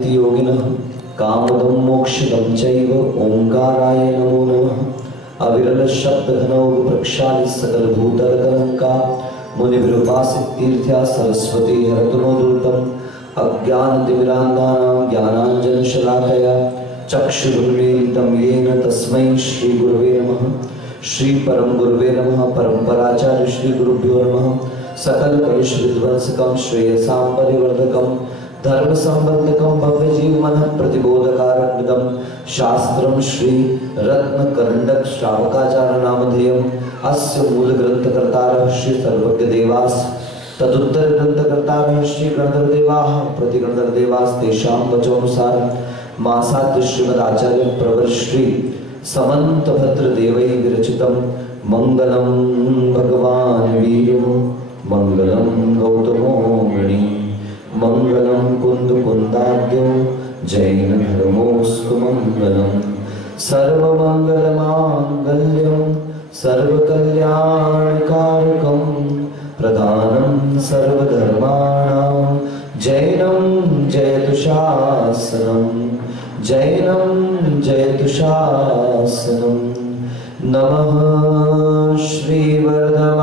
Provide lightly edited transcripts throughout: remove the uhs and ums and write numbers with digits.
योगिनः कामदं मोक्षदं चैव ओंकाराय नमो नमः। अविरल शब्द घनौघ प्रक्षालित सकल भूतलकलंका मुनिभिरुपासित तीर्थ्या सरस्वती हरतुनोदृतम् अज्ञानतिमिरान्धानां ज्ञानाञ्जनशलाकया चक्षुरुन्मीलितं येन तस्मै श्रीगुरवे नमः। श्री परम गुरुवे नमः। परम्पराचार्य श्री गुरुभ्यो नमः। सकल कलुष विध्वंसकं श्रेयसां परिवर्धकं धर्म संबंधकं भव्य जीवन प्रतिबोधकारकमिदं शास्त्रं श्री रत्न करंडक श्रावकाचार्य नामधेयम् अस्य मूल ग्रंथकर्तारः श्री सर्वज्ञ देवास तदुत्तर ग्रंथकर्तारः श्री गणधर देवाः प्रति गणधर देवास तेषां वचोनुसार मासाद्य श्रीमद् आचार्य प्रवर श्री समंत भद्र देवै विरचितं मंगलम भगवान वीरो मंगलम गौतमो मणि मंगलम कुंद कुंदाद्यो जैन धर्मोस्तु मंगलम सर्वमंगल मांगल्यम सर्वकल्याणकारकम प्रधानम सर्वधर्माणां जैनम जयतु शासनम जैनम जयतु शासनम। नमः श्रीवर्धमानाय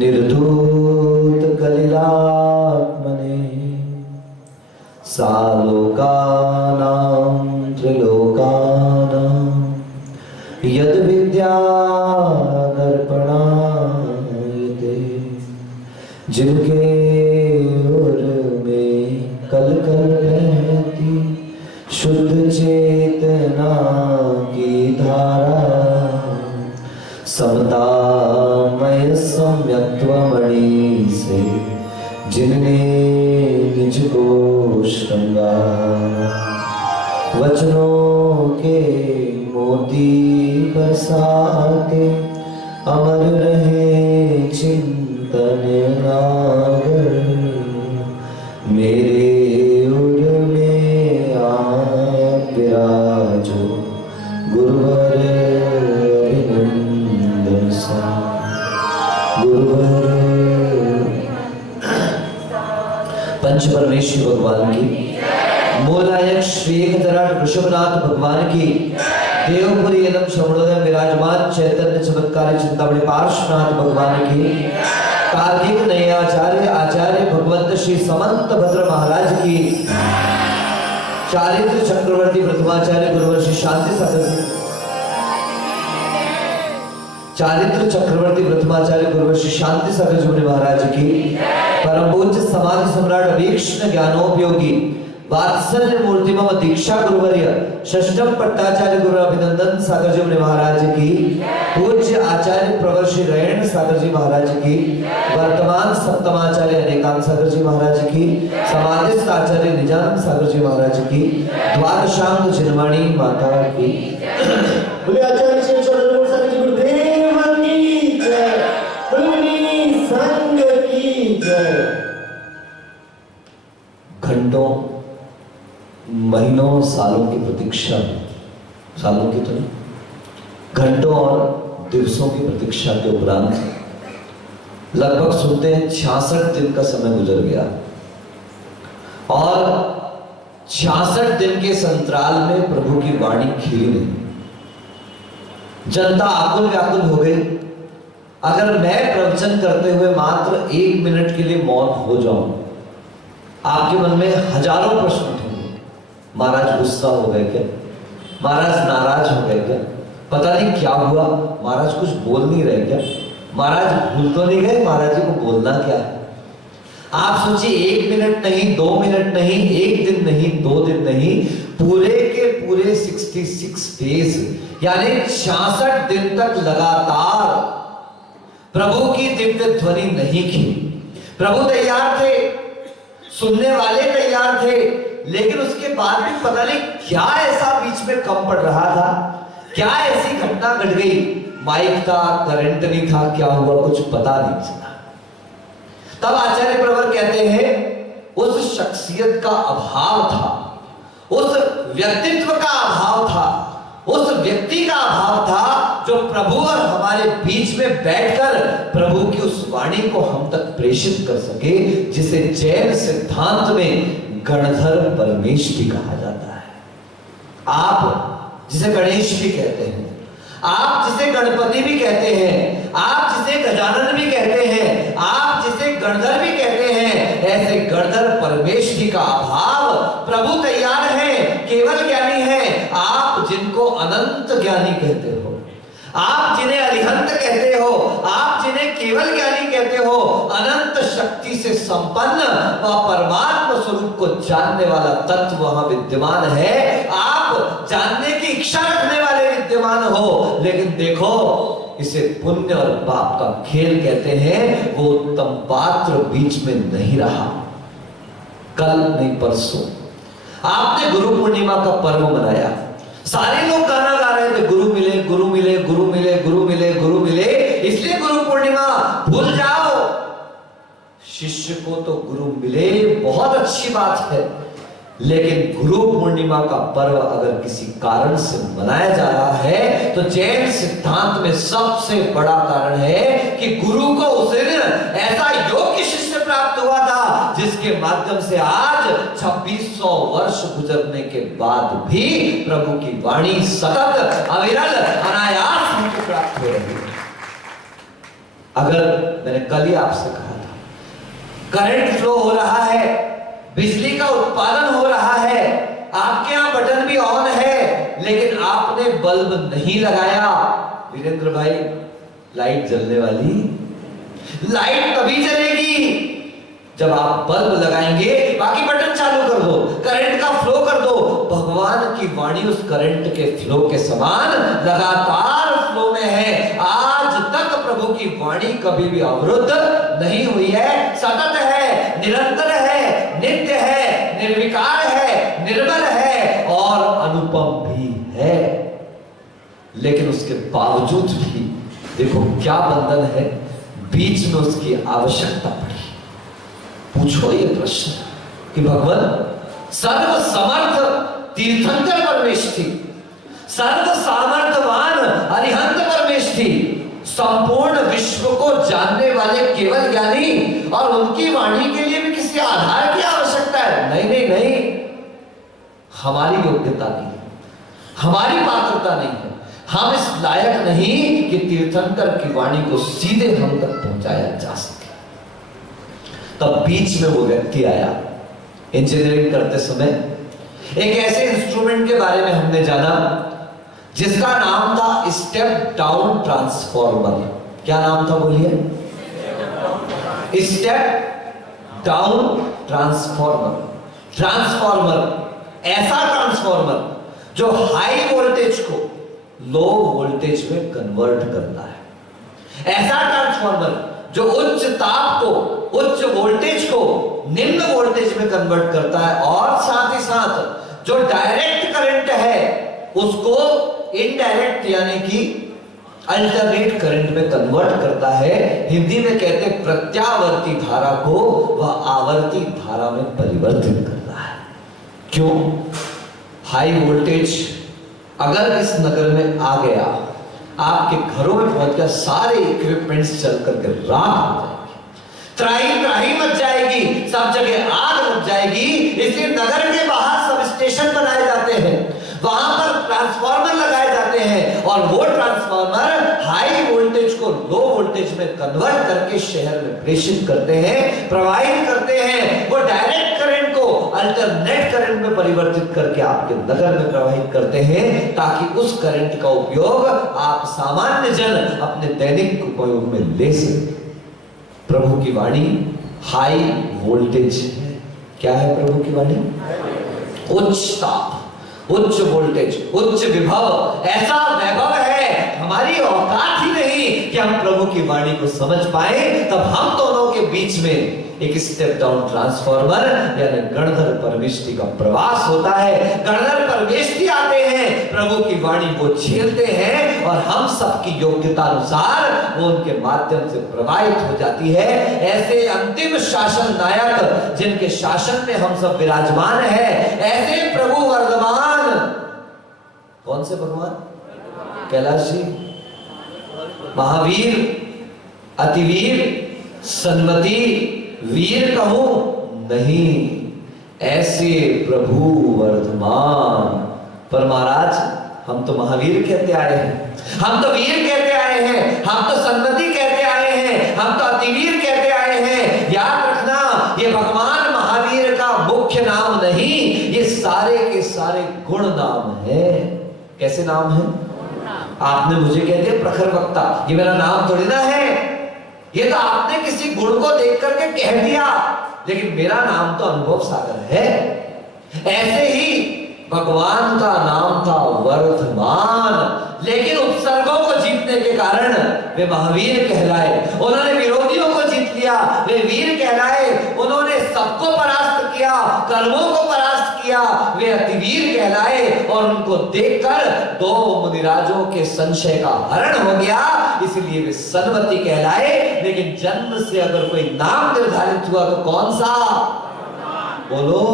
निर्धूत कलिलात्मने सालोकानां त्रिलोकानां यद विद्यादर्पणायते जिनके उर में कल कल बहती शुद्ध चेतना की धारा समतामय सम्यक्त्वमणि से जिनने निज को श्रृंगार वचनों के मोती बरसाते अमर रहे चिंतन नागर मेरे उर में आप विराजो गुरुवर अभिनंदन सा गुरुवर। पंच परमेश्वर भगवान की मूलायक श्री एकधराट वृषभनाथ भगवान की देवपुरी एवं श्रवणोदय विराजमान चैतन्य चमत्कारी चिंतामणि पार्श्वनाथ भगवान की कार्तिक नयाचार्य आचार्य भगवंत श्री समंत भद्र महाराज की चारित्र चक्रवर्ती प्रथमाचार्य गुरुवर श्री शांति सागर चारित्र चक्रवर्ती प्रथमाचार्य गुरुवर श्री शांति सागर जी महाराज की परम पूज्य समाधि सम्राट अभीक्ष्ण ज्ञानोपयोगी वात्सल्य मूर्तिमम दीक्षा गुरुवर्य षष्ठम पट्टाचार्य गुरु अभिनंदन सागर जी महाराज की पूज्य आचार्य प्रवर श्री रैण सागर जी महाराज की वर्तमान सप्तमाचार्य अनेकांत सागर जी महाराज की समाधिस्थ आचार्य निजानंद सागर जी महाराज की द्वादशांग जिनवाणी माता की बोले आचार्य श्री सागर जी गुरुदेव की जय बोले संघ की जय। घंटों महीनों सालों की प्रतीक्षा सालों की तो नहीं घंटों और दिवसों की प्रतीक्षा के उपरांत लगभग सुनते हैं 66 दिन का समय गुजर गया और 66 दिन के संतराल में प्रभु की वाणी खिली नहीं। जनता आकुल व्याकुल हो गई। अगर मैं प्रवचन करते हुए मात्र 1 मिनट के लिए मौन हो जाऊं आपके मन में हजारों प्रश्न उठेंगे। महाराज गुस्सा हो गए क्या? महाराज नाराज हो गए क्या? पता नहीं क्या हुआ? महाराज कुछ बोल नहीं रहे क्या? महाराज भूल तो नहीं गए? महाराज जी को बोलना क्या है? आप सोचिए 1 मिनट नहीं 2 मिनट नहीं 1 दिन नहीं 2 दिन नहीं पूरे के पूरे 66 डेज यानी 66 दिन तक लगातार प्रभु की दिव्य ध्वनि नहीं की। प्रभु तैयार थे, सुनने वाले तैयार थे, लेकिन उसके बाद भी पता नहीं क्या ऐसा बीच में कम पड़ रहा था, क्या ऐसी घटना घट गई। माइक था, करंट नहीं था, क्या हुआ कुछ पता नहीं चला। तब आचार्य प्रवर कहते हैं उस शख्सियत का अभाव था, उस व्यक्तित्व का अभाव था, उस व्यक्ति का अभाव था जो प्रभु और हमारे बीच में बैठकर प्रभु की उस वाणी को हम तक प्रेषित कर सके, जिसे जैन सिद्धांत में गणधर परमेष्टि कहा जाता है। आप जिसे गणेश भी कहते हैं, आप जिसे गणपति भी कहते हैं, आप जिसे गजानन भी कहते हैं, आप जिसे गणधर भी कहते हैं, ऐसे गणधर परमेष्टि का अभाव प्रभु तैयार है, केवल ज्ञानी है। आप जिनको अनंत ज्ञानी कहते हो, आप जिन्हें अरिहंत कहते हो, आप जिन्हें केवल ज्ञानी कहते हो, अनंत शक्ति से संपन्न व परमात्मा स्वरूप को जानने वाला तत्व वहां विद्यमान है। आप जानने की इच्छा रखने वाले विद्यमान हो, लेकिन देखो इसे पुण्य और पाप का खेल कहते हैं। वो उत्तम पात्र बीच में नहीं रहा। कल नहीं परसों आपने गुरु पूर्णिमा का पर्व मनाया, सारे लोग गाना गा रहे थे, गुरु मिले गुरु मिले गुरु मिले गुरु मिले गुरु मिले, इसलिए गुरु पूर्णिमा भूल जाओ। शिष्य को तो गुरु मिले, बहुत अच्छी बात है, लेकिन गुरु पूर्णिमा का पर्व अगर किसी कारण से मनाया जा रहा है तो जैन सिद्धांत में सबसे बड़ा कारण है कि गुरु को उस दिन ऐसा योग्य शिष्य प्राप्त हुआ था जिसके माध्यम से आज 2600 वर्ष गुजरने के बाद भी प्रभु की वाणी सतत अविरल अनायास हमको प्राप्त हो रही है। अगर मैंने कल ही आपसे कहा था, करंट फ्लो हो रहा है, बिजली का उत्पादन हो रहा है, आपके यहां बटन भी ऑन है, लेकिन आपने बल्ब नहीं लगाया। वीरेंद्र भाई, लाइट जलने वाली, लाइट तभी जलेगी जब आप बल्ब लगाएंगे, बाकी बटन चालू कर दो, करंट का फ्लो कर दो। भगवान की वाणी उस करंट के फ्लो के समान लगातार फ्लो में है। आज तक प्रभु की वाणी कभी भी अवरुद्ध नहीं हुई है, सतत है, निरंतर है, नित्य है, निर्विकार है, निर्मल है और अनुपम भी है। लेकिन उसके बावजूद भी देखो क्या बंधन है, बीच में उसकी आवश्यकता पड़ी। पूछो ये प्रश्न कि भगवान सर्व समर्थ तीर्थंकर परमेष्टि, सर्व सामर्थ्यवान अरिहंत परमेष्टि, संपूर्ण विश्व को जानने वाले केवल ज्ञानी, और उनकी वाणी के लिए भी किसी आधार की आवश्यकता है? नहीं नहीं नहीं, हमारी योग्यता नहीं है, हमारी पात्रता नहीं है, हम इस लायक नहीं कि तीर्थंकर की वाणी को सीधे हम तक पहुंचाया जा सके। तब बीच में वो व्यक्ति आया। इंजीनियरिंग करते समय एक ऐसे इंस्ट्रूमेंट के बारे में हमने जाना जिसका नाम था स्टेप डाउन ट्रांसफॉर्मर। क्या नाम था बोलिए? Step down transformer. ट्रांसफॉर्मर, ऐसा ट्रांसफॉर्मर जो हाई वोल्टेज को लो वोल्टेज में कन्वर्ट करता है। ऐसा ट्रांसफॉर्मर जो उच्च ताप को, उच्च वोल्टेज को निम्न वोल्टेज में कन्वर्ट करता है, और साथ ही साथ जो डायरेक्ट करंट है उसको इनडायरेक्ट यानी कि अल्टरनेट करंट में कन्वर्ट करता है। हिंदी में कहते हैं प्रत्यावर्ती धारा को वह आवर्ती धारा में परिवर्तित करता है। क्यों? हाई वोल्टेज अगर इस नगर में आ गया, आपके घरों में पहुंच गया, सारे इक्विपमेंट्स चल करके राख हो जाएंगे, त्राही त्राही मच जाएगी, सब जगह आग लग जाएगी। इसलिए नगर के बाहर सब स्टेशन बनाए जाते हैं, वहां पर ट्रांसफार्मर लगाए जाते हैं, और वो ट्रांसफार्मर हाई वोल्टेज को लो वोल्टेज में कन्वर्ट करके शहर में प्रेषित करते हैं, प्रोवाइड करते हैं। वो डायरेक्ट करंट को अल्टरनेट करंट में परिवर्तित करके आपके नगर में प्रवाहित करते हैं, ताकि उस करंट का उपयोग आप सामान्य जन अपने दैनिक उपयोग में ले सके। प्रभु की वाणी हाई वोल्टेज है। क्या है प्रभु की वाणी? उच्च ताप, उच्च वोल्टेज, उच्च विभव, ऐसा वैभव है। हमारी औकात ही नहीं कि हम प्रभु की वाणी को समझ पाए। तब हम दोनों के बीच में एक स्टेप डाउन ट्रांसफॉर्मर यानी गणधर परमेष्टि का प्रवास होता है। गणधर परमेष्टि आते हैं, प्रभु की वाणी को झेलते हैं, और हम सबकी योग्यता अनुसार वो उनके माध्यम से प्रवाहित हो जाती है। ऐसे अंतिम शासन नायक जिनके शासन में हम सब विराजमान है, ऐसे प्रभु वर्धमान कौन से भगवान? कैलाश जी, महावीर, अतिवीर, सन्मति, वीर कहूं नहीं, ऐसे प्रभु वर्धमान। पर महाराज हम तो महावीर कहते आए हैं, हम तो वीर कहते आए हैं, हम तो सन्मति कहते आए हैं, हम तो अतिवीर कहते आए हैं। याद रखना, ये भगवान महावीर का मुख्य नाम नहीं, ये सारे के सारे गुण नाम है। कैसे नाम है? आपने मुझे कह दिया प्रखर वक्ता, ये मेरा नाम थोड़ी ना है, ये तो आपने किसी गुण को देख करके कह दिया, लेकिन मेरा नाम तो अनुभव सागर है। ऐसे ही भगवान का नाम था वर्धमान, लेकिन उपसर्गों को जीतने के कारण वे महावीर कहलाए। उन्होंने विरोधियों को जीत लिया, वे वीर कहलाए। उन्होंने सबको परास्त किया, कर्मों को परास्त किया, वे अतिवीर कहलाए। और उनको देखकर दो मुनिराजों के संशय का हरण हो गया, इसलिए वे सन्मति कहलाए। लेकिन जन्म से अगर कोई नाम निर्धारित हुआ तो कौन सा? बोलो,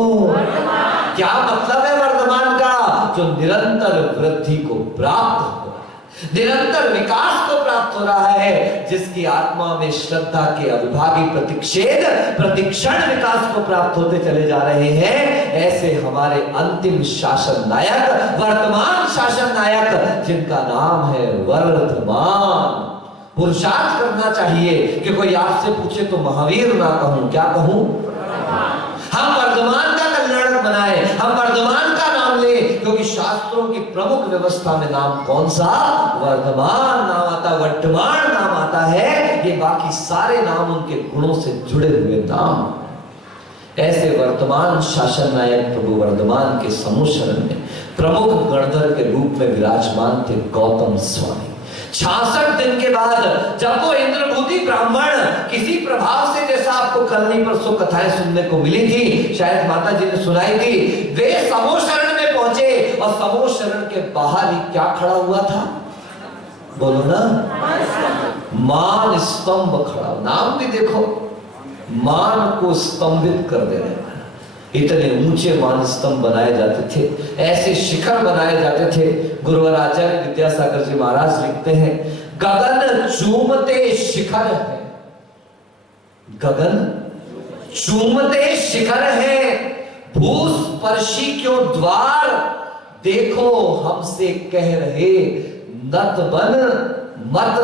क्या मतलब है वर्धमान का? जो निरंतर वृद्धि को प्राप्त हो रहा है, निरंतर विकास को प्राप्त हो रहा है, जिसकी आत्मा में श्रद्धा के अविभागी प्रतिक्षेद प्रतिक्षण विकास को प्राप्त होते चले जा रहे हैं। ऐसे हमारे अंतिम शासन नायक, वर्तमान शासन नायक, जिनका नाम है वर्धमान। पुरुषार्थ करना चाहिए कि कोई आपसे पूछे तो महावीर ना कहूं, क्या कहूं? हम वर्धमान का कल्याणक बनाए, हम वर्धमान का नाम ले, क्योंकि शास्त्रों की प्रमुख व्यवस्था में नाम कौन सा? वर्धमान नाम आता, वर्तमान नाम आता है। ये बाकी सारे नाम उनके गुणों से जुड़े हुए नाम। ऐसे वर्तमान शासन नायक प्रभु वर्धमान के समूह शरण में प्रमुख गणधर के रूप में विराजमान थे गौतम स्वामी। 66 दिन के बाद जब वो इंद्रभूति ब्राह्मण किसी प्रभाव से, जैसा आपको कल नहीं परसों कथाएं सुनने को मिली थी, शायद माता जी ने सुनाई थी, वे समूह शरण में पहुंचे और समूह शरण के बाहर ही क्या खड़ा हुआ था? बोलो ना, मान स्तंभ खड़ा। नाम भी देखो, मान को स्तंभित कर दे रहे। इतने ऊंचे मान स्तंभ बनाए जाते थे, ऐसे शिखर बनाए जाते थे। गुरुवर आचार्य विद्यासागर जी महाराज लिखते हैं, गगन चूमते शिखर है, गगन चूमते शिखर है, भूस्पर्शी क्यों द्वार, देखो हमसे कह रहे नत बन मद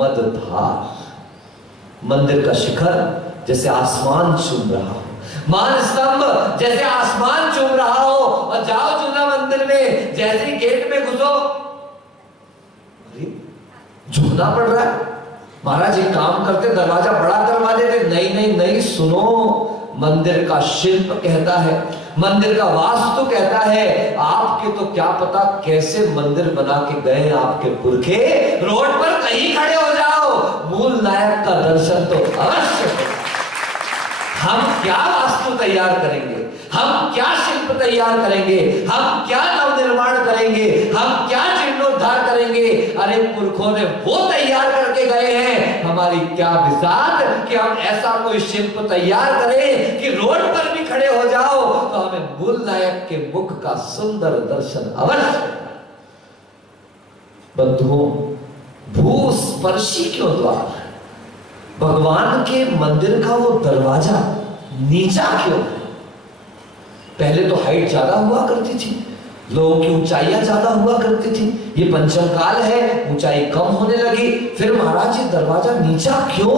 मदधार। मंदिर का शिखर जैसे आसमान चूम रहा हो, मान स्तंभ जैसे आसमान चूम रहा हो, और जाओ जूना मंदिर में, जैसे ही गेट में घुसो झुकना पड़ रहा है। महाराज एक काम करते, दरवाजा बड़ा करवा देते। नहीं नहीं नहीं, सुनो, मंदिर का शिल्प कहता है, मंदिर का वास्तु कहता है, आपके तो क्या पता कैसे मंदिर बना के गए आपके पुरखे। रोड पर कहीं खड़े हो जाओ, मूल नायक का दर्शन तो अवश्य है। हम क्या वास्तु तैयार करेंगे, हम क्या शिल्प तैयार करेंगे, हम क्या नवनिर्माण करेंगे, हम क्या जीर्णोद्धार करेंगे। अरे पुरखों ने वो तैयार करके गए हैं, हमारी क्या बिसात कि हम ऐसा कोई शिल्प तैयार करें कि रोड पर भी खड़े हो जाओ तो हमें मूल नायक के मुख का सुंदर दर्शन अवश्य। बंधुओं, भूस्पर्शी क्यों द्वार, भगवान के मंदिर का वो दरवाजा नीचा क्यों? पहले तो हाइट ज्यादा हुआ करती थी, लोगों की ऊंचाइयां ज्यादा हुआ करती थी, ये पंचम काल है, ऊंचाई कम होने लगी। फिर महाराज ये दरवाजा नीचा क्यों?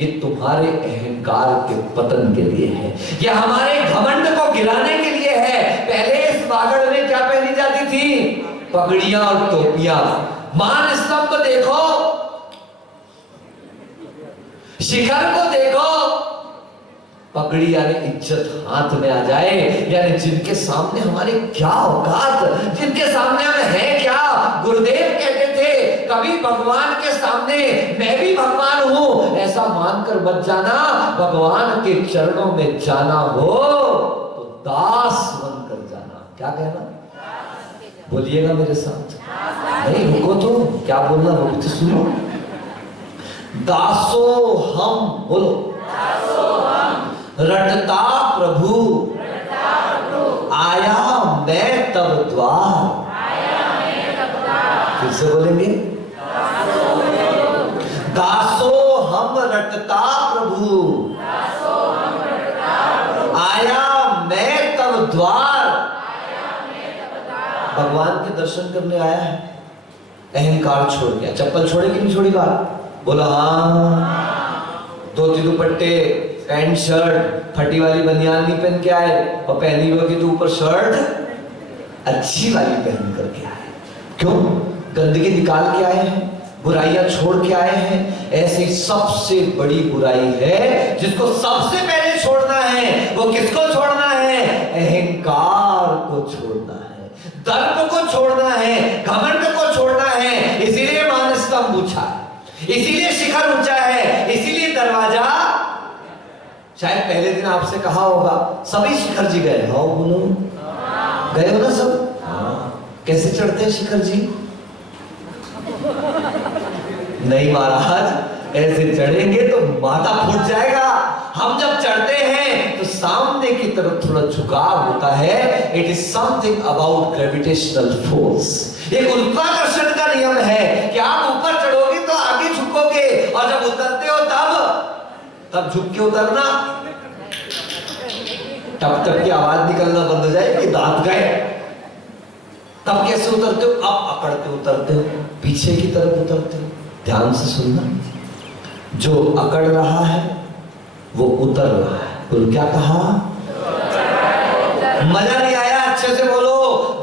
ये तुम्हारे अहंकार के पतन के लिए है, ये हमारे घमंड को गिराने के लिए है। पहले इस बागड़ में क्या पहनी जाती थी? पगड़ियां और टोपियां। मान स्तंभ को देखो, शिखर को देखो, पगड़ी यानी इज्जत हाथ में आ जाए, यानी जिनके सामने हमारे क्या औकात, जिनके सामने हमें है क्या। गुरुदेव कहते थे, कभी भगवान के सामने मैं भी भगवान हूं ऐसा मानकर मत जाना। भगवान के चरणों में जाना हो तो दास बनकर जाना। क्या कहना? बोलिएगा मेरे साथ। नहीं रुको तो, क्या बोलना वो भी तो सुनो। दासो हम, बोलो दासो हम, रटता प्रभु आया मैं तब द्वार, फिर से बोलेंगे, दासो हम रटता प्रभु, आया मैं तब द्वार। भगवान के दर्शन करने आया है, अहंकार छोड़ गया। चप्पल छोड़े कि नहीं छोड़ी बात? बोला हाँ। धोती दुपट्टे, पैंट शर्ट, फटी वाली बनियान नहीं पहन के आए, और पहनी होगी तो ऊपर शर्ट अच्छी वाली पहन करके आए। क्यों? गंदगी निकाल के आए हैं, बुराइयां छोड़ के आए हैं। ऐसी सबसे बड़ी बुराई है जिसको सबसे पहले छोड़ना है। वो किसको छोड़ना है? अहंकार को छोड़ना है, दर्प को छोड़ना है, घमंड को छोड़ना है। इसीलिए मान स्तंभ ऊंचा है, इसीलिए शिखर ऊंचा है, इसीलिए दरवाजा। शायद पहले दिन आपसे कहा होगा, सभी शिखर जी गए? हाँ बोलो, गए हो ना सब? हाँ। कैसे चढ़ते हैं शिखर जी? नहीं महाराज, ऐसे चढ़ेंगे तो माथा फूट जाएगा। हम जब चढ़ते हैं तो सामने की तरफ थोड़ा झुकाव होता है। It is something about gravitational force. एक गुरुत्वाकर्षण का नियम है कि आप ऊपर चढ़ोगे तो आगे झुकोगे, और जब उतरते हो तब झुक के उतरना। टप टप की आवाज निकलना बंद हो जाएगी, दांत गए। तब कैसे उतरते हो? अब अकड़ के उतरते हो, पीछे की तरफ उतरते हो। ध्यान से सुनना, जो अकड़ रहा है वो उतर रहा है। बोलो, क्या कहा? मजा नहीं आया? अच्छे से बोलो।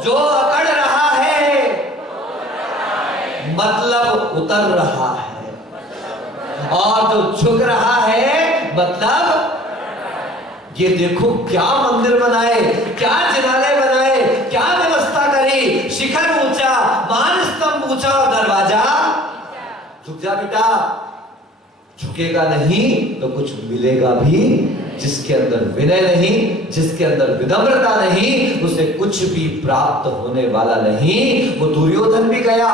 जो अकड़ रहा है मतलब उतर रहा है, और जो झुक रहा है मतलब। ये देखो क्या मंदिर बनाए, क्या जिनालय बनाए, क्या व्यवस्था करी। शिखर ऊंचा, मान स्तंभ ऊंचा, और दरवाजा। झुक जा बेटा, झुकेगा नहीं तो कुछ मिलेगा भी। जिसके अंदर विनय नहीं, जिसके अंदर विनम्रता नहीं, उसे कुछ भी प्राप्त होने वाला नहीं। वो दुर्योधन भी गया,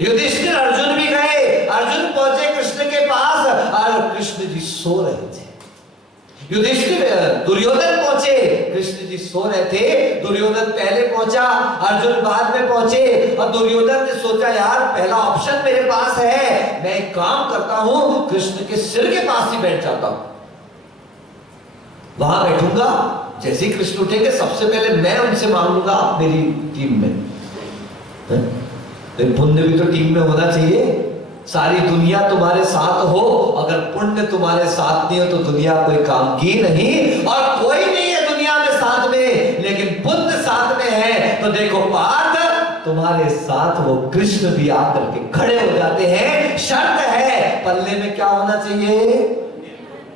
युधिष्ठिर अर्जुन भी गए। अर्जुन पहुंचे कृष्ण के पास और कृष्ण जी सो रहे थे। दुर्योधन पहुंचे, कृष्ण जी सो रहे थे। दुर्योधन पहले पहुंचा, अर्जुन बाद में पहुंचे। और दुर्योधन ने सोचा, यार पहला ऑप्शन मेरे पास है, मैं एक काम करता हूं, कृष्ण के सिर के पास ही बैठ जाता हूं, वहां बैठूंगा। जैसे ही कृष्ण उठेंगे सबसे पहले मैं उनसे मांगूंगा, आप मेरी टीम में। पुण्य भी तो टीम में होना चाहिए। सारी दुनिया तुम्हारे साथ हो, अगर पुण्य तुम्हारे साथ नहीं हो तो दुनिया कोई काम की नहीं। और कोई नहीं है दुनिया में साथ में, लेकिन पुण्य साथ में है। तो देखो पार्थ, तुम्हारे साथ वो कृष्ण भी आकर के खड़े हो जाते हैं। शर्त है, पल्ले में क्या होना चाहिए?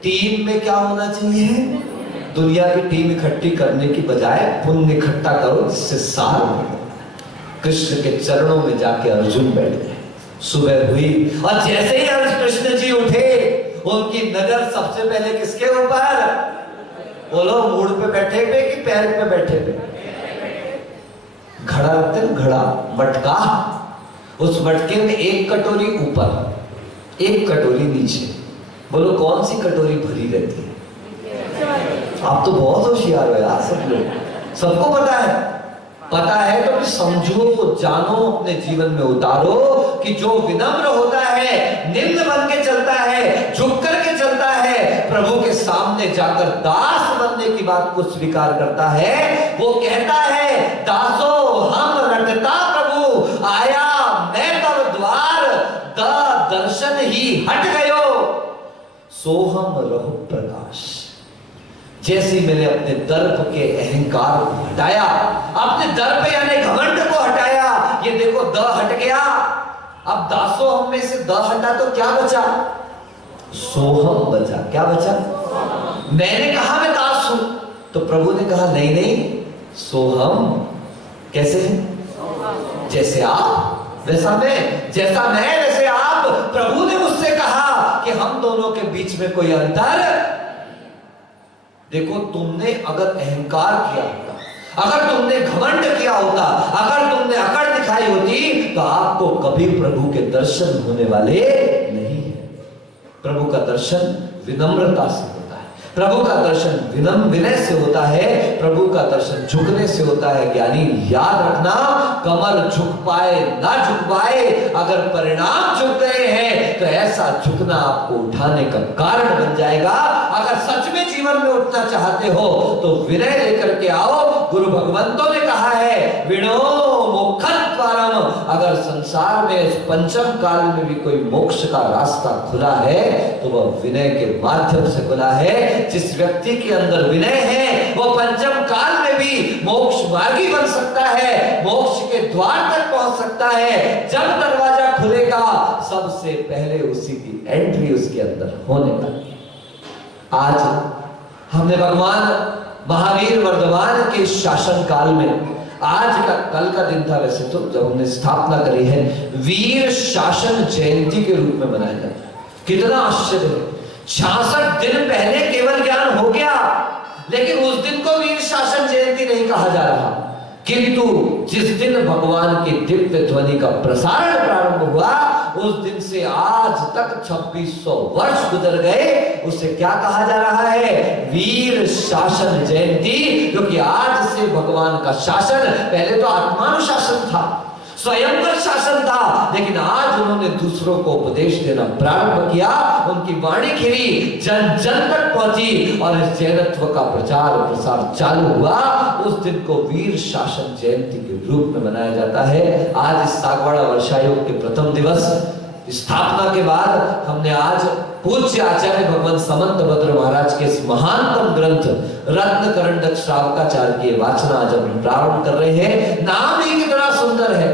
टीम में क्या होना चाहिए? दुनिया की टीम इकट्ठी करने की बजाय पुण्य इकट्ठा करो, जिससे सार हो। कृष्ण के चरणों में जाके अर्जुन बैठ गए। सुबह हुई और जैसे ही कृष्ण जी उठे, उनकी नजर सबसे पहले किसके ऊपर? बोलो, मूड पे बैठे हुए कि पैर पे बैठे हुए? घड़ा रखते हैं, घड़ा, मटका। उस मटके में एक कटोरी ऊपर, एक कटोरी नीचे। बोलो, कौन सी कटोरी भरी रहती है? आप तो बहुत होशियार हो यार, सब लोग, सबको पता है। पता है तो समझो, जानो, अपने जीवन में उतारो कि जो विनम्र होता है, निम्न बन के चलता है, झुक करके चलता है, प्रभु के सामने जाकर दास बनने की बात को स्वीकार करता है, वो कहता है, दासो हम रटता प्रभु, आया मैं तब द्वार, द दर्शन ही हट गयो, सोहम रहो प्रकाश। जैसे मैंने अपने दर्प के अहंकार को हटाया, अपने दर्प यानी घमंड को हटाया, ये देखो द हट गया। अब दासो हम में से द हटा तो क्या बचा? सोहम बचा। क्या बचा? मैंने कहा मैं दास हूं, तो प्रभु ने कहा नहीं नहीं, सोहम। कैसे? जैसे आप वैसा मैं, जैसा मैं वैसे आप। प्रभु ने मुझसे कहा कि हम दोनों के बीच में कोई अंतर। देखो, तुमने अगर अहंकार किया होता, अगर तुमने घमंड किया होता, अगर तुमने अकड़ दिखाई होती, तो आपको कभी प्रभु के दर्शन होने वाले नहीं है। प्रभु का दर्शन विनम्रता से होता है, प्रभु का दर्शन विनय से होता है, प्रभु का दर्शन झुकने से होता है। ज्ञानी याद रखना, कमर झुक पाए ना झुक पाए, अगर परिणाम झुक गए हैं तो ऐसा झुकना आपको उठाने का कारण बन जाएगा। अगर सच में जीवन में उठना चाहते हो तो विनय लेकर के आओ। गुरु भगवंतों ने कहा है विनो मोक्षं द्वारम, अगर संसार में इस पंचम काल में भी कोई मोक्ष का रास्ता खुला है तो वह विनय के माध्यम से खुला है। जिस व्यक्ति के अंदर विनय है वो पंचम काल में भी मोक्ष मार्गी बन सकता है, मोक्ष के द्वार तक पहुंच सकता है। जब दरवाजा खुलेगा सबसे पहले उसी की एंट्री उसके अंदर होने लगी। आज हमने भगवान महावीर वर्धमान के शासन काल में, आज का कल का दिन था वैसे तो, जब हमने स्थापना करी है, वीर शासन जयंती के रूप में मनाया जाता है। कितना आश्चर्य है, 66 दिन पहले केवल ज्ञान हो गया, लेकिन उस दिन को वीर शासन जयंती नहीं कहा जा रहा। किंतु जिस दिन भगवान की दिव्य ध्वनि का प्रसारण प्रारंभ हुआ उस दिन से आज तक 2600 वर्ष गुजर गए, उसे क्या कहा जा रहा है? वीर शासन जयंती। क्योंकि आज से भगवान का शासन, पहले तो आत्मानुशासन था, स्वयंवर शासन था, लेकिन आज उन्होंने दूसरों को उपदेश देना प्रारंभ किया, उनकी वाणी खिली, जन जन तक पहुंची और इस जैनत्व का प्रचार प्रसार चालू हुआ। उस दिन को वीर शासन जयंती के रूप में मनाया जाता है। आज इस सागवाड़ा वर्षा योग के प्रथम दिवस स्थापना के बाद हमने आज पूज्य आचार्य भगवान समंत भद्र महाराज के इस महानतम ग्रंथ रत्न करंडक श्रावकाचार्य की वाचना आज हम प्रारंभ कर रहे हैं। नाम ही कितना सुंदर है,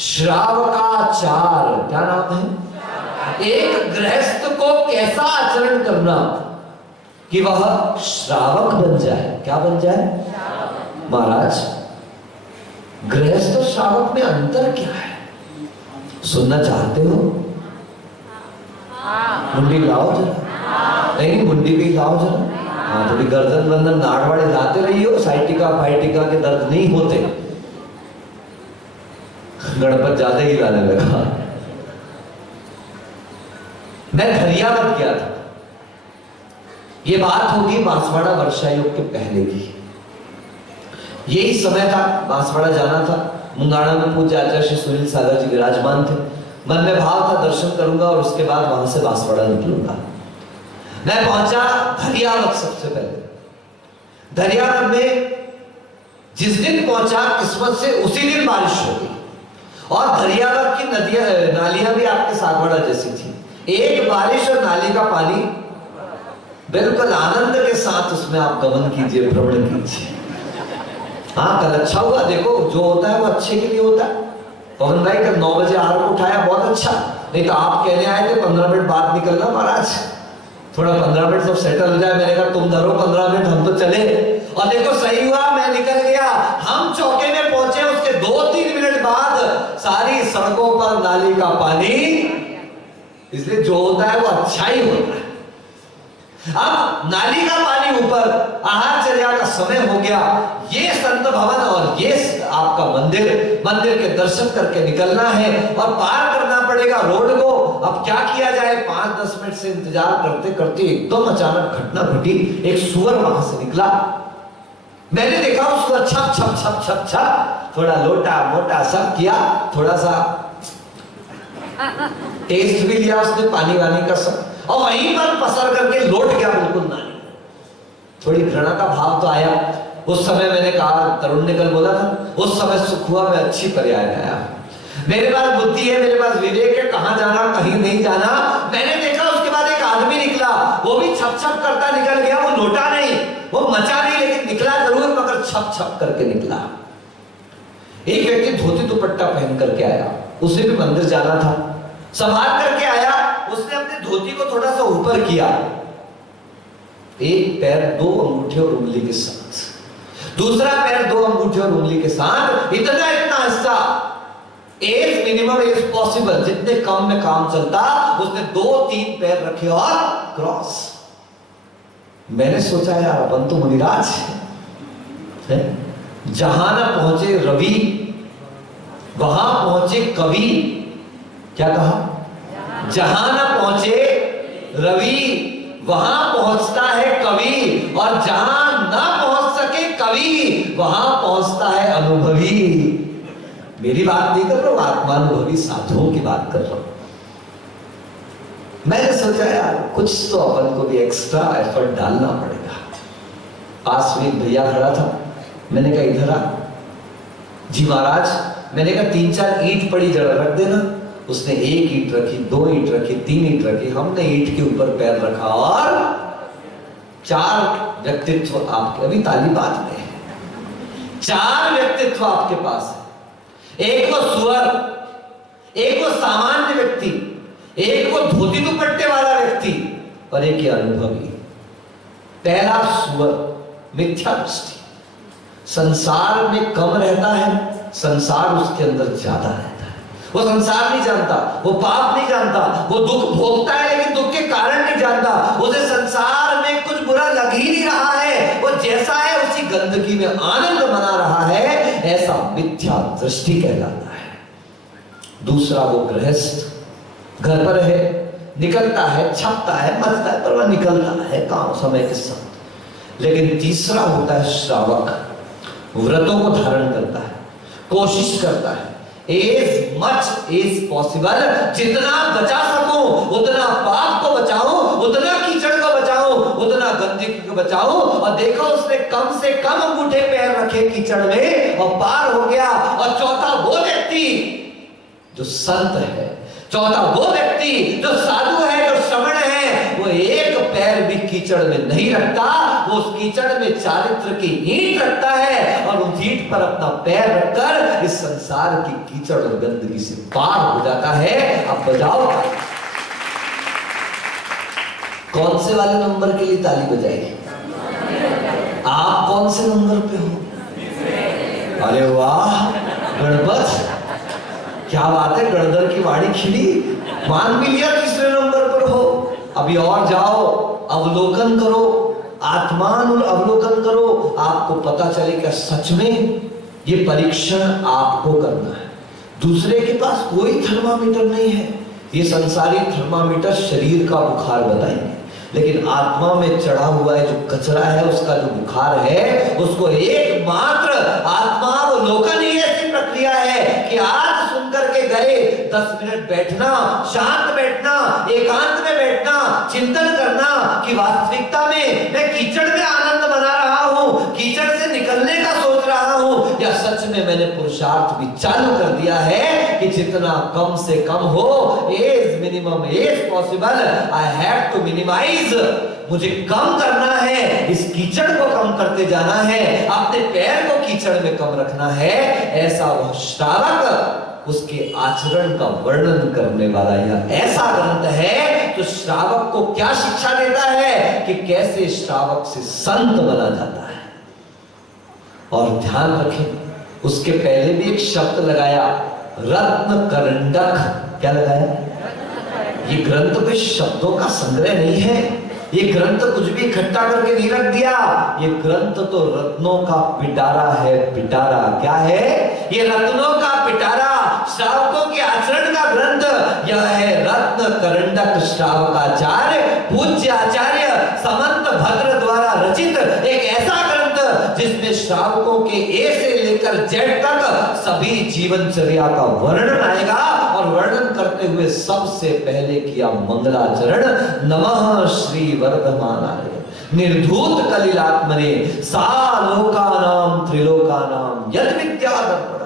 श्रावकाचार। क्या नाम है? एक गृहस्थ को कैसा आचरण करना कि वह श्रावक बन जाए। क्या बन जाए महाराज? गृहस्थ और श्रावक में अंतर क्या है? सुनना चाहते हो? मुंडी लाओ जरा। नहीं, मुंडी भी लाओ जरा। हाँ, थोड़ी गर्दन बंधन नाड़वाड़े लाते रहिए, साइटिका फाइटिका के दर्द नहीं होते। गणपत ज्यादा ही लाने लगा। मैं धरियावत गया था, ये बात होगी बांसवाड़ा वर्षा योग के पहले की। यही समय था, बांसवाड़ा जाना था। मुंगाड़ा में पूज्य आचार्य श्री सुनील सागर जी विराजमान थे। मन में भाव था दर्शन करूंगा और उसके बाद वहां से बांसवाड़ा निकलूंगा। मैं पहुंचा धरियावत। सबसे पहले धरियावत में जिस दिन पहुंचा, किस्मत से उसी दिन बारिश हो गई और धरियावत की नदियां नालियां भी आपके सागवाड़ा जैसी थी। एक बारिश और नाली का पानी, बिल्कुल आनंद के साथ उसमें आप गमन कीजिए, भ्रमण कीजिए। हाँ, कल अच्छा हुआ। देखो, जो होता है वो अच्छे के लिए होता है। पवन भाई कल 9 बजे आर को उठाया, बहुत अच्छा। नहीं तो आप कहने आए थे 15 मिनट बाद निकलना महाराज, थोड़ा 15 मिनट सब सेटल हो जाए। मैंने कहा तुम धरो 15 मिनट, हम तो चले। और देखो सही हुआ, मैं निकल गया। हम चौके में पहुंचे, उसके 2-3 मिनट बाद सारी सड़कों पर नाली का पानी। इसलिए जो होता है वो अच्छा ही होता है। अब नाली का पानी ऊपर, आहारचर्या का समय हो गया। ये संत भवन और ये आपका मंदिर के दर्शन करके निकलना है और पार करना पड़ेगा रोड को। अब क्या किया जाए? 5-10 मिनट से इंतजार करते करते एकदम अचानक घटना घटी। एक सुअर वहां से निकला। मैंने देखा उसको छप छप छप छप छप, थोड़ा लोटा मोटा सब किया, थोड़ा सा टेस्ट भी लिया उसने पानी वानी का सब, और वहीं पर पसर करके लौट गया बिल्कुल नाली। थोड़ी घृणा का भाव तो आया उस समय। मैंने कहा, तरुण ने कल बोला था, उस समय सुख हुआ मैं अच्छी पर्याय आया। मेरे पास बुद्धि है, मेरे पास विवेक है, कहां जाना कहीं नहीं जाना। मैंने देखा उसके बाद एक आदमी निकला, वो भी छप छप करता निकल गया। वो लोटा नहीं, वो मचा नहीं, लेकिन निकला जरूर, मगर छप छप करके निकला। एक व्यक्ति धोती दुपट्टा पहन करके आया, उसे भी मंदिर जाना था, संभाल करके आया। उसने अपने धोती को थोड़ा सा ऊपर किया, एक पैर 2 अंगूठे और उंगली के साथ, दूसरा पैर 2 अंगूठे और उंगली के साथ, इतना हिस्सा, एज मिनिमम एज पॉसिबल, जितने कम में काम चलता, उसने 2-3 पैर रखे और क्रॉस। मैंने सोचा यार अपन तो मुनिराज है, जहां न पहुंचे रवि वहां पहुंचे कवि। क्या कहा? जहां न पहुंचे रवि वहां पहुंचता है कवि, और जहां ना पहुंच सके कवि वहां पहुंचता है अनुभवी। मेरी बात नहीं कर रहा हूं, आत्मानुभवी साधुओं की बात कर रहा हूं। मैंने सोचा यार कुछ तो अपन को भी एक्स्ट्रा एफर्ट डालना पड़ेगा। पास में एक भैया खड़ा था, मैंने कहा इधर आ। जी महाराज, मैंने कहा 3-4 ईंट पड़ी जरा रख देना। उसने 1 ईंट रखी, 2 ईंट रखी, 3 ईंट रखी, हमने ईंट के ऊपर पैर रखा और 4 व्यक्तित्व आपके, अभी ताली बात में है, 4 व्यक्तित्व आपके पास है। एक वो सुअर, एक वो सामान्य व्यक्ति, एक वो धोती दुपट्टे वाला व्यक्ति, और एक ये अनुभवी। पहला सुअर, मिथ्या दृष्टि, संसार में कम रहता है, संसार उसके अंदर ज्यादा रहता है। वो संसार नहीं जानता, वो पाप नहीं जानता, वो दुख भोगता है लेकिन दुख के कारण नहीं जानता, उसे संसार में कुछ बुरा लग ही नहीं रहा है, वो जैसा है उसी गंदगी में आनंद मना रहा है, ऐसा मिथ्या दृष्टि कहलाता है। दूसरा वो गृहस्थ, घर पर है, निकलता है, छपता है, मचता है, पर वह निकलता है काम समय के साथ। लेकिन तीसरा होता है श्रावक, व्रतों को धारण करता है, कोशिश करता है, एज मच एज पॉसिबल, जितना बचा सकूं उतना पाप को बचाऊं, उतना कीचड़ को बचाऊं, उतना गंदगी को बचाऊं। और देखो उसने कम से कम अंगूठे पैर रखे कीचड़ में और पार हो गया। और चौथा वो व्यक्ति जो संत है, चौथा वो व्यक्ति जो साधु है, जो श्रवण है, वो एक पैर भी कीचड़ में नहीं रखता, वो उस कीचड़ में चारित्र की ईंट रखता है और उस ईंट पर अपना पैर रखकर इस संसार की कीचड़ और गंदगी से पार हो जाता है। अब बजाओ, कौन से वाले नंबर के लिए ताली बजाएगी? आप कौन से नंबर पे हो? अरे वाह गणपत, क्या बात है, गणधर की वाणी खिली, मान भी लिया तीसरे नंबर पर हो। अभी और जाओ, अवलोकन करो, आत्मान अवलोकन करो, आपको पता चले क्या सच में ये परीक्षण आपको करना है। दूसरे के पास कोई थर्मामीटर नहीं है, ये संसारी थर्मामीटर शरीर का बुखार बताएंगे, लेकिन आत्मा में चढ़ा हुआ है जो कचरा है, उसका जो बुखार है, उसको एकमात्र आत्मावलोकन ही ऐसी प्रक्रिया है कि आज सुनकर के गए 10 मिनट बैठना, शांत बैठना, एकांत में बैठना, चिंतन करना कि वास्तविकता में मैं कीचड़ में आनंद मना रहा हूं, कीचड़ से निकलने का सोच रहा हूं, या सच में मैंने पुरुषार्थ भी चालू कर दिया है कि जितना कम से कम हो, as minimum as possible, I have to minimise, मुझे कम करना है, इस कीचड़ को कम करते जाना है, अपने पैर को कीचड़ में कम रखना है। ऐसा वह श्रावक उसके आचरण का वर्णन करने वाला यह ऐसा ग्रंथ है तो श्रावक को क्या शिक्षा देता है कि कैसे श्रावक से संत बना जाता है। और ध्यान रखें, उसके पहले भी एक शब्द लगाया, रत्न करंडक। क्या लगाया? ये ग्रंथ पे शब्दों का संग्रह नहीं है, ये ग्रंथ कुछ भी इकट्ठा करके नहीं रख दिया, ये ग्रंथ तो रत्नों का पिटारा है। पिटारा क्या है? ये रत्नों का पिटारा, श्रावकों के आचरण का ग्रंथ। यह है रत्न करंडक श्रावकाचार्य पूज्य आचार्य समंत भद्र द्वारा रचित एक ऐसा ग्रंथ जिसमें श्रावकों के ए से लेकर जेड तक सभी जीवनचर्या का वर्णन आएगा। और वर्णन करते हुए सबसे पहले किया मंगलाचरण, नमः श्री वर्धमानाय निर्धूत कलिलात्मने सा लोकानाम त्रिलोकानाम यद विद्यादर्पणाय।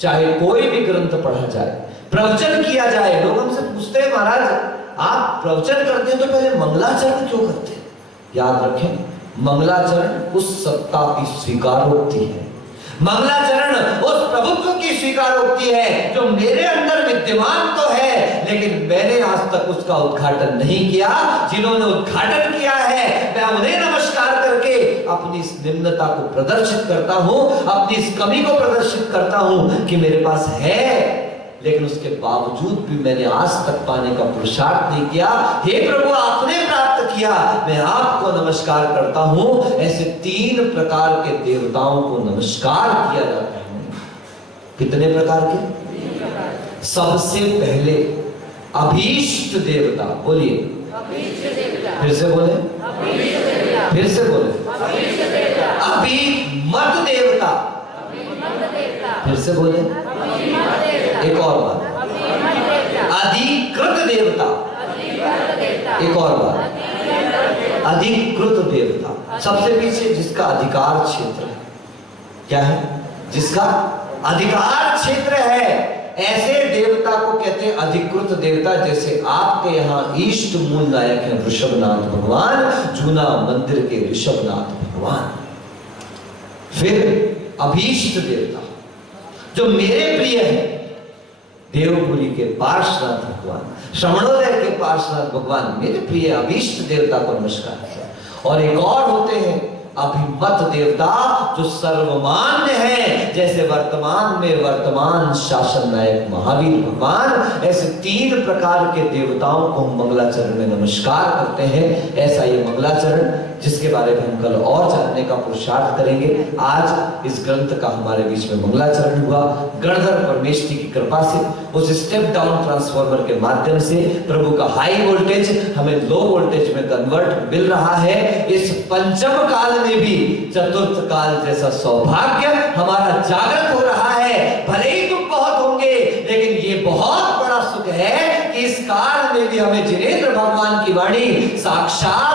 चाहे कोई भी ग्रंथ पढ़ा जाए, प्रवचन किया जाए, लोग हमसे पूछते हैं महाराज आप प्रवचन करते हैं तो पहले मंगलाचरण क्यों करते हैं? याद रखें, मंगलाचरण उस सत्ता की स्वीकारोक्ति है, मंगलाचरण उस प्रभुत्व की स्वीकारोक्ति है जो मेरे अंदर विद्यमान तो है, लेकिन मैंने आज तक उसका उद्घाटन नहीं किया। जिन्होंने उद्घाटन किया है मैं उन्हें नमस्कार करके अपनी इस निम्नता को प्रदर्शित करता हूं, अपनी इस कमी को प्रदर्शित करता हूं कि मेरे पास है, लेकिन उसके बावजूद भी मैंने आज तक पाने का पुरुषार्थ नहीं किया। हे प्रभु आपने प्राप्त किया, मैं आपको नमस्कार करता हूं। ऐसे 3 प्रकार के देवताओं को नमस्कार किया जाता है। कितने प्रकार के? सबसे पहले अभीष्ट देवता, बोलिए फिर से बोले, फिर से बोले, अभिमत देवता। फिर से बोले, एक और बार, अधिकृत देवता। एक और बार, अधिकृत देवता। सबसे पीछे जिसका अधिकार क्षेत्र है, क्या है? जिसका अधिकार क्षेत्र है, ऐसे देवता को कहते हैं अधिकृत देवता। जैसे आपके यहाँ इष्ट मूल नायक है ऋषभनाथ भगवान, जूना मंदिर के ऋषभनाथ भगवान। फिर अभीष्ट देवता जो मेरे प्रिय है, देवपुरी के पार्श्वनाथ भगवान, श्रवणोदय के पार्श्वनाथ भगवान, मेरे प्रिय अभीष्ट देवता को नमस्कार किया। और एक और होते हैं अभिमत देवता जो सर्वमान्य है, जैसे वर्तमान में वर्तमान शासन नायक महावीर भगवान। ऐसे 3 प्रकार के देवताओं को हम मंगलाचरण में नमस्कार करते हैं। ऐसा ये मंगलाचरण, जिसके बारे में हम कल और जानने का पुरुषार्थ करेंगे। आज इस ग्रंथ का हमारे बीच में मंगलाचरण हुआ। गणधर परमेश्वरी की कृपा से उस स्टेप डाउन ट्रांसफार्मर के माध्यम से प्रभु का हाई वोल्टेज हमें लो वोल्टेज में कन्वर्ट मिल रहा है। इस पंचम काल में भी चतुर्थ काल जैसा सौभाग्य हमारा जागृत हो रहा है। भले ही दुख बहुत होंगे, लेकिन ये बहुत बड़ा सुख है कि इस काल में भी हमें जिनेंद्र भगवान की वाणी साक्षात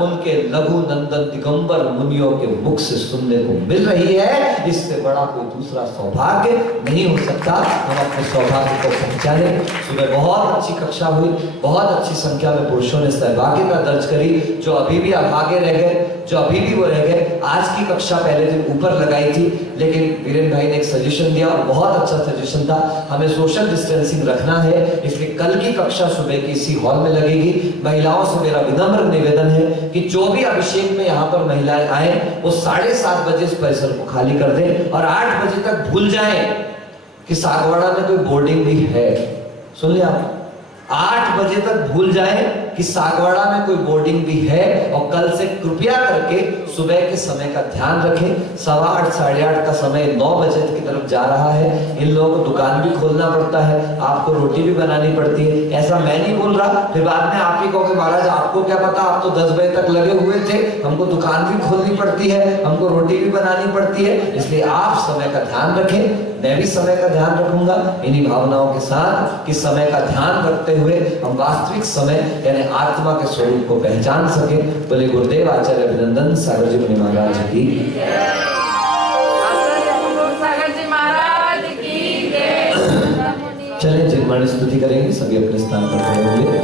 उनके लघु नंदन दिगंबर मुनियों के मुख से सुनने को मिल रही है। इससे बड़ा कोई दूसरा सौभाग्य नहीं हो सकता। हम अपने सौभाग्य को पहचाने। सुबह बहुत अच्छी कक्षा हुई, बहुत अच्छी संख्या में पुरुषों ने सहभागिता दर्ज करी। जो अभी भी अभागे रह गए, जो अभी भी वो रह गए, आज की कक्षा पहले दिन ऊपर लगाई थी, लेकिन वीरेन भाई ने एक सजेशन दिया और बहुत अच्छा सजेशन था। हमें सोशल डिस्टेंसिंग रखना है, इसलिए कल की कक्षा सुबह की इसी हॉल में लगेगी। महिलाओं से मेरा विनम्र निवेदन है कि जो भी अभिषेक में यहाँ पर महिलाएं आए, वो 7:30 बजे इस परिसर को खाली कर दें और 8 बजे तक भूल जाएं कि सागवाड़ा में कोई बोर्डिंग भी है। सुन लिया आप? 8 बजे तक भूल जाएं कि सागवाड़ा में कोई बोर्डिंग भी है। और कल से कृपया करके सुबह के समय का ध्यान रखें। 8:15 साढ़े 8 का समय 9 बजे की तरफ जा रहा है। इन लोगों को दुकान भी खोलना पड़ता है, आपको रोटी भी बनानी पड़ती है। ऐसा मैं नहीं बोल रहा, फिर बाद में आप ही कहोगे महाराज आपको क्या पता, आप तो 10 बजे तक लगे हुए थे। हमको दुकान भी खोलनी पड़ती है, हमको रोटी भी बनानी पड़ती है। इसलिए आप समय का ध्यान रखें, मैं भी समय का ध्यान रखूंगा इन्हीं भावनाओं के साथ कि समय का ध्यान रखते हुए हम वास्तविक समय यानी आत्मा के स्वरूप को पहचान सके। बोले गुरुदेव आचार्य अभिनंदन सागर जी मुनि महाराज की। चलें जिनवाणी स्तुति करेंगे, सभी अपने स्थान पर खड़े होंगे।